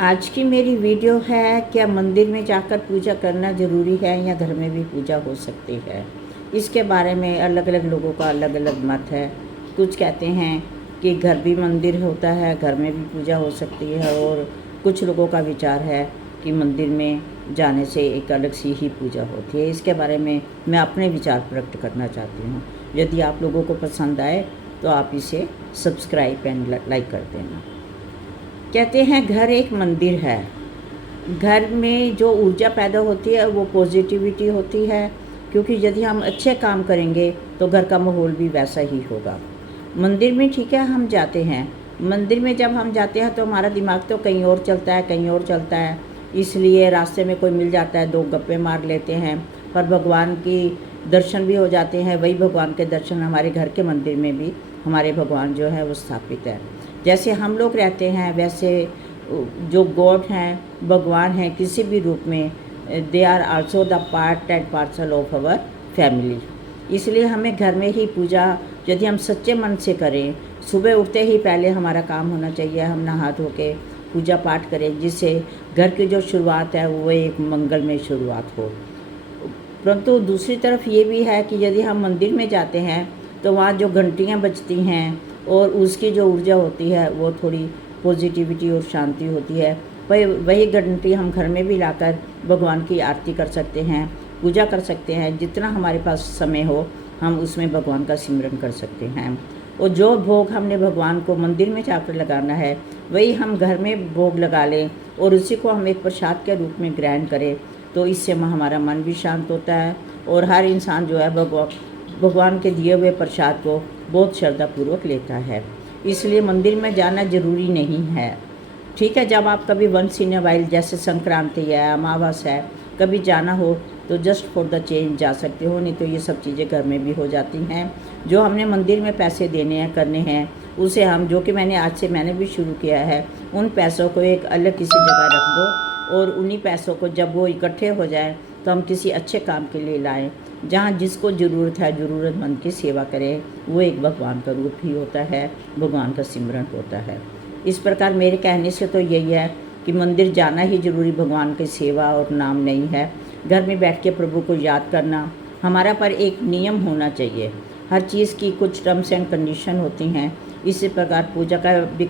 आज की मेरी वीडियो है, क्या मंदिर में जाकर पूजा करना ज़रूरी है या घर में भी पूजा हो सकती है। इसके बारे में अलग अलग लोगों का अलग अलग मत है। कुछ कहते हैं कि घर भी मंदिर होता है, घर में भी पूजा हो सकती है, और कुछ लोगों का विचार है कि मंदिर में जाने से एक अलग सी ही पूजा होती है। इसके बारे में मैं अपने विचार प्रकट करना चाहती हूँ। यदि आप लोगों को पसंद आए तो आप इसे सब्सक्राइब एंड लाइक कर देना। कहते हैं घर एक मंदिर है। घर में जो ऊर्जा पैदा होती है वो पॉजिटिविटी होती है, क्योंकि यदि हम अच्छे काम करेंगे तो घर का माहौल भी वैसा ही होगा। मंदिर में ठीक है हम जाते हैं, मंदिर में जब हम जाते हैं तो हमारा दिमाग तो कहीं और चलता है, कहीं और चलता है। इसलिए रास्ते में कोई मिल जाता है, दो गप्पे मार लेते हैं, पर भगवान की दर्शन भी हो जाते हैं। वही भगवान के दर्शन हमारे घर के मंदिर में भी हमारे भगवान जो है वो स्थापित है। जैसे हम लोग रहते हैं वैसे जो गॉड हैं, भगवान हैं किसी भी रूप में, they are also the part and parcel of our family. इसलिए हमें घर में ही पूजा यदि हम सच्चे मन से करें, सुबह उठते ही पहले हमारा काम होना चाहिए हम नहा धो के पूजा पाठ करें, जिससे घर की जो शुरुआत है वो एक मंगलमय शुरुआत हो। परंतु दूसरी तरफ ये भी है कि यदि हम मंदिर में जाते हैं तो वहाँ जो घंटियाँ बजती हैं और उसकी जो ऊर्जा होती है वो थोड़ी पॉजिटिविटी और शांति होती है। वही घंटी हम घर में भी लाकर भगवान की आरती कर सकते हैं, पूजा कर सकते हैं। जितना हमारे पास समय हो हम उसमें भगवान का सिमरन कर सकते हैं। और जो भोग हमने भगवान को मंदिर में जाकर लगाना है वही हम घर में भोग लगा लें और उसी को हम एक प्रसाद के रूप में ग्रहण करें, तो इससे हमारा मन भी शांत होता है और हर इंसान जो है भगवान के दिए हुए प्रसाद को बहुत श्रद्धापूर्वक लेता है। इसलिए मंदिर में जाना ज़रूरी नहीं है। ठीक है, जब आप कभी वंस इन अ वाइल जैसे संक्रांति है, अमावस है, कभी जाना हो तो जस्ट फॉर द चेंज जा सकते हो, नहीं तो ये सब चीज़ें घर में भी हो जाती हैं। जो हमने मंदिर में पैसे देने हैं करने हैं उसे हम, जो कि मैंने भी शुरू किया है, उन पैसों को एक अलग किसी जगह रख दो और उन्हीं पैसों को जब वो इकट्ठे हो जाए तो हम किसी अच्छे काम के लिए लाएं, जहाँ जिसको ज़रूरत है ज़रूरतमंद की सेवा करें। वो एक भगवान का रूप ही होता है, भगवान का सिमरन होता है। इस प्रकार मेरे कहने से तो यही है कि मंदिर जाना ही ज़रूरी भगवान की सेवा और नाम नहीं है। घर में बैठ के प्रभु को याद करना हमारा पर एक नियम होना चाहिए। हर चीज़ की कुछ टर्म्स एंड कंडीशन होती हैं। इसी प्रकार पूजा का भी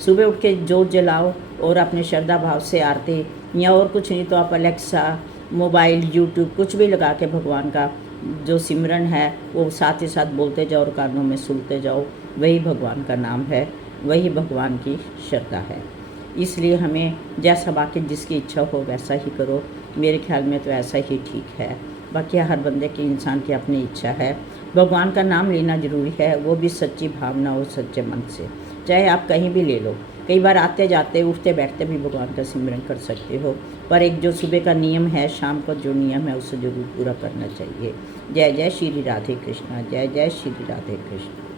सुबह उठ के जोत जलाओ और अपने श्रद्धा भाव से आरती, या और कुछ नहीं तो आप अलेक्सा, मोबाइल, यूट्यूब कुछ भी लगा के भगवान का जो सिमरन है वो साथ ही साथ बोलते जाओ और कानों में सुनते जाओ। वही भगवान का नाम है, वही भगवान की श्रद्धा है। इसलिए हमें जैसा बाकी जिसकी इच्छा हो वैसा ही करो। मेरे ख्याल में तो ऐसा ही ठीक है। बाकी हर बंदे की, इंसान की अपनी इच्छा है। भगवान का नाम लेना ज़रूरी है, वो भी सच्ची भावना और सच्चे मन से। चाहे आप कहीं भी ले लो, कई बार आते जाते उठते बैठते भी भगवान का सिमरन कर सकते हो, पर एक जो सुबह का नियम है, शाम का जो नियम है उसे ज़रूर पूरा करना चाहिए। जय जय श्री राधे कृष्णा, जय जय श्री राधे कृष्ण।